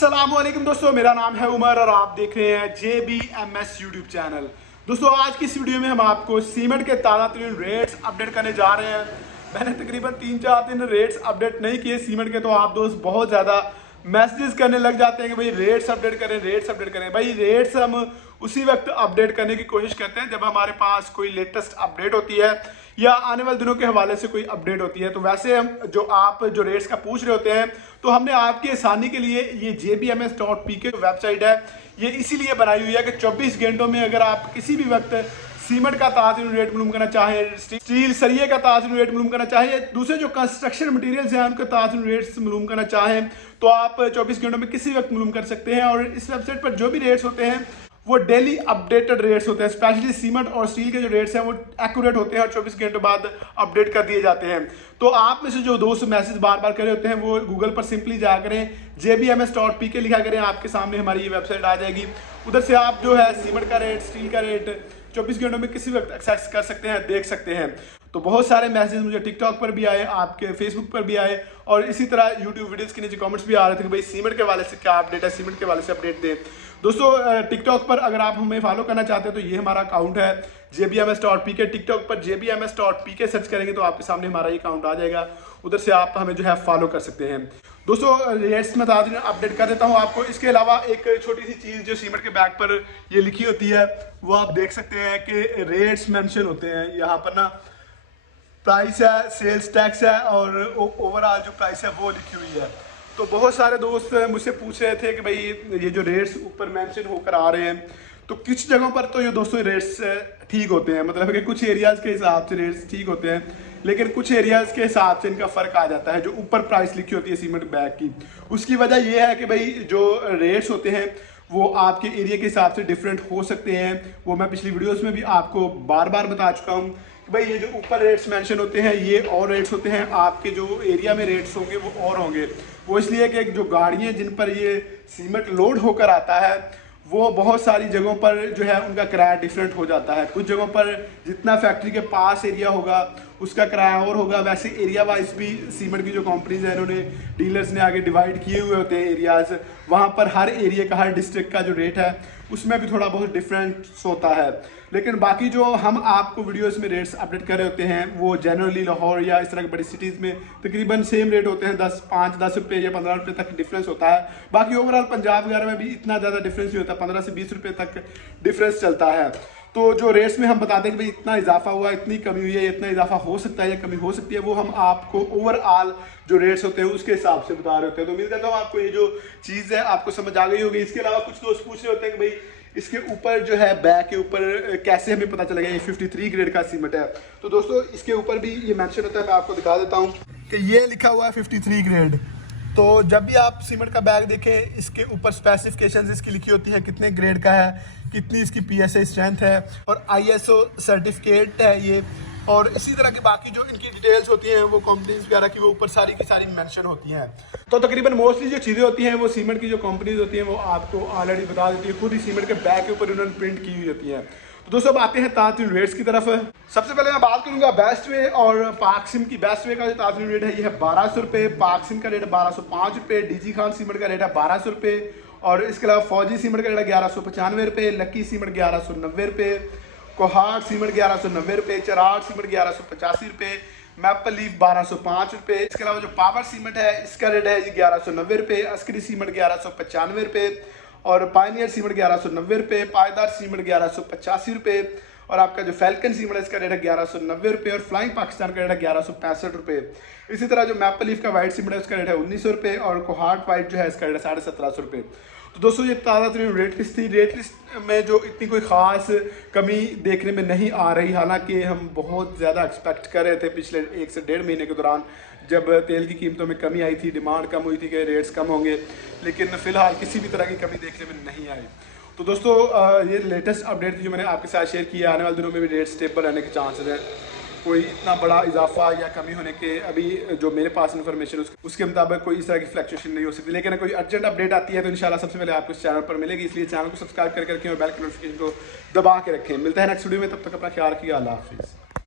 अस्सलामुअलैकुम दोस्तों, मेरा नाम है उमर और आप देख रहे हैं JBMS यूट्यूब चैनल। दोस्तों आज की इस वीडियो में हम आपको सीमेंट के ताज़ा तरीन रेट्स अपडेट करने जा रहे हैं। मैंने तकरीबन 3-4 दिन रेट्स अपडेट नहीं किए सीमेंट के, तो आप दोस्त बहुत ज़्यादा मैसेजेस करने लग जाते हैं कि भाई रेट्स अपडेट करें, रेट्स अपडेट करें। भाई रेट्स हम उसी वक्त अपडेट करने की कोशिश करते हैं जब हमारे पास कोई लेटेस्ट अपडेट होती है या आने वाले दिनों के हवाले से कोई अपडेट होती है। तो वैसे हम जो रेट्स का पूछ रहे होते हैं, तो हमने आपकी आसानी के लिए ये jbms.pk वेबसाइट है, ये इसीलिए बनाई हुई है कि 24 घंटों में अगर आप किसी भी वक्त सीमेंट का ताज़ा रेट मालूम करना चाहे, स्टील सरिये का ताज़ा रेट मालूम करना चाहे, दूसरे जो कंस्ट्रक्शन मटेरियल्स हैं उनके ताज़ा रेट्स मालूम करना चाहें, तो आप 24 घंटों में किसी वक्त मालूम कर सकते हैं। और इस वेबसाइट पर जो भी रेट्स होते हैं वो डेली अपडेटेड रेट्स होते हैं। स्पेशली सीमेंट और स्टील के जो रेट्स हैं वो एक्यूरेट होते हैं और 24 घंटों बाद अपडेट कर दिए जाते हैं। तो आप में से जो दोस्त मैसेज बार बार कर रहे होते हैं वो गूगल पर सिंपली जा करें, jbms.pk लिखा करें, आपके सामने हमारी ये वेबसाइट आ जाएगी। उधर से आप जो है सीमेंट का रेट, स्टील का रेट 24 घंटों में किसी वक्त एक्सेस कर सकते हैं, देख सकते हैं। तो बहुत सारे मैसेज मुझे टिकटॉक पर भी आए, आपके फेसबुक पर भी आए और इसी तरह यूट्यूब वीडियोस के नीचे कमेंट्स भी आ रहे थे कि भाई सीमेंट के वाले से क्या अपडेट है, सीमेंट के वाले से अपडेट दें। दोस्तों टिकटॉक पर अगर आप हमें फॉलो करना चाहते हैं तो ये हमारा अकाउंट है jbms.pk। टिकटॉक पर jbms.pk सर्च करेंगे तो आपके सामने हमारा ये अकाउंट आ जाएगा, उधर से आप हमें जो है फॉलो कर सकते हैं। दोस्तों रेट्स में अपडेट कर देता हूँ आपको। इसके अलावा एक छोटी सी चीज़ जो सीमेंट के बैग पर ये लिखी होती है वो आप देख सकते हैं कि रेट्स मेंशन होते हैं। यहाँ पर ना प्राइस है, सेल्स टैक्स है और ओवरऑल जो प्राइस है वो लिखी हुई है। तो बहुत सारे दोस्त मुझसे पूछ रहे थे कि भाई ये जो रेट्स ऊपर मेंशन होकर आ रहे हैं, तो कुछ जगहों पर तो ये दोस्तों रेट्स ठीक होते हैं, मतलब कि कुछ एरियाज़ के हिसाब से रेट्स ठीक होते हैं, लेकिन कुछ एरियाज़ के हिसाब से इनका फ़र्क आ जाता है। जो ऊपर प्राइस लिखी होती है सीमेंट बैग की, उसकी वजह यह है कि भाई जो रेट्स होते हैं वो आपके एरिया के हिसाब से डिफरेंट हो सकते हैं। वो मैं पिछली वीडियोस में भी आपको बार बार बता चुका हूँ कि भाई ये जो ऊपर रेट्स मेंशन होते हैं ये और रेट्स होते हैं, आपके जो एरिया में रेट्स होंगे वो और होंगे। वो इसलिए कि जो गाड़ियाँ जिन पर ये सीमेंट लोड होकर आता है वो बहुत सारी जगहों पर जो है उनका किराया डिफरेंट हो जाता है। कुछ जगहों पर जितना फैक्ट्री के पास एरिया होगा उसका किराया और होगा, वैसे एरिया वाइज भी सीमेंट की जो कंपनीज हैं इन्होंने डीलर्स ने आगे डिवाइड किए हुए होते हैं एरियाज। वहाँ पर हर एरिया का, हर डिस्ट्रिक्ट का जो रेट है उसमें भी थोड़ा बहुत डिफरेंस होता है। लेकिन बाकी जो हम आपको वीडियोस में रेट्स अपडेट कर रहे होते हैं वो जनरली लाहौर या इस तरह की बड़ी सिटीज़ में तकरीबन सेम रेट होते हैं, 5-10 रुपये या 15 रुपये तक डिफरेंस होता है। बाकी ओवरऑल पंजाब वगैरह में भी इतना ज़्यादा डिफरेंस नहीं होता, 15 से 20 रुपये तक डिफरेंस चलता है। तो जो रेट्स में हम बताते हैं कि भाई इतना इजाफा हुआ, इतनी कमी हुई है, इतना इजाफा हो सकता है या कमी हो सकती है, वो हम आपको ओवरऑल जो रेट्स होते हैं उसके हिसाब से बता रहे होते हैं। तो उम्मीद करता हूँ आपको ये जो चीज़ है आपको समझ आ गई होगी। इसके अलावा कुछ दोस्त पूछ रहे होते हैं कि भाई इसके ऊपर जो है बैग के ऊपर कैसे हमें पता चलेगा ये 53 ग्रेड का सीमेंट है। तो दोस्तों इसके ऊपर भी ये मेंशन होता है, मैं आपको दिखा देता हूँ कि ये लिखा हुआ है 53 ग्रेड। तो जब भी आप सीमेंट का बैग देखें इसके ऊपर स्पेसिफिकेशंस इसकी लिखी होती हैं, कितने ग्रेड का है, कितनी इसकी PSI स्ट्रेंथ है और ISO सर्टिफिकेट है ये, और इसी तरह की बाकी जो इनकी डिटेल्स होती हैं वो कंपनीज वगैरह की वो ऊपर सारी की सारी मेंशन होती हैं। तो तकरीबन मोस्टली जो चीज़ें होती हैं वो सीमेंट की जो कंपनीज होती हैं वो आपको ऑलरेडी बता देती है, खुद ही सीमेंट के बैग के ऊपर उन्होंने प्रिंट की हुई होती हैं। तो दोस्तों अब आते हैं ताज़ा रेट्स की तरफ। सबसे पहले मैं बात करूंगा बेस्ट वे और पाकसिम की। बेस्ट वे का जो ताज़ा रेट है ये है 1200 रुपये, पाकसिम का रेट है 1205 रुपये, DG खान सीमेंट का रेट है 1200 रुपये और इसके अलावा फौजी सीमेंट का रेट है 1195 रुपये, लक्की सीमेंट 1190 रुपये, कोहाट सीमेंट 1190 रुपये, चराट सीमेंट 1185 रुपये, मैपल लीफ 1205 रुपये। इसके अलावा जो पावर सीमेंट है इसका रेट है 1190 रुपये, अस्करी सीमेंट 1195 रुपये और पायनियर सीमेंट 1190 रुपये, पायदार सीमेंट 1185 रुपये और आपका जो फैल्कन सीमेंट है इसका रेट है 1190 रुपये और फ्लाइंग पाकिस्तान का रेट है 1165 रुपये। इसी तरह जो मैपल लीफ का वाइट सीमेंट है उसका रेट है 1900 रुपये और कोहाट वाइट जो है इसका रेट है 1750 रुपये। तो दोस्तों ये ताज़ा तरीन रेट लिस्ट थी। रेट लिस्ट में जो इतनी कोई ख़ास कमी देखने में नहीं आ रही, हालांकि हम बहुत ज़्यादा एक्सपेक्ट कर रहे थे पिछले 1 से 1.5 महीने के दौरान जब तेल की कीमतों में कमी आई थी, डिमांड कम हुई थी कि रेट्स कम होंगे, लेकिन फ़िलहाल किसी भी तरह की कमी देखने में नहीं आई। तो दोस्तों ये लेटेस्ट अपडेट थी जो मैंने आपके साथ शेयर किया। आने वाले दिनों में भी रेट स्टेबल रहने के चांसेस हैं, कोई इतना बड़ा इजाफा या कमी होने के अभी जो मेरे पास इन्फॉर्मेशन उसके मुताबिक कोई इस तरह की फ्लक्चुएशन नहीं हो सकती। लेकिन कोई अर्जेंट अपडेट आती है तो इंशाल्लाह सबसे पहले आपको इस चैनल पर मिलेगी, इसलिए चैनल को सब्सक्राइब करके रखें और बेल के नोटिफिकेशन को दबा के रखें। मिलता है नेक्स्ट वीडियो में, तब तक अपना ख्याल रखिए। अल्लाह हाफिज़।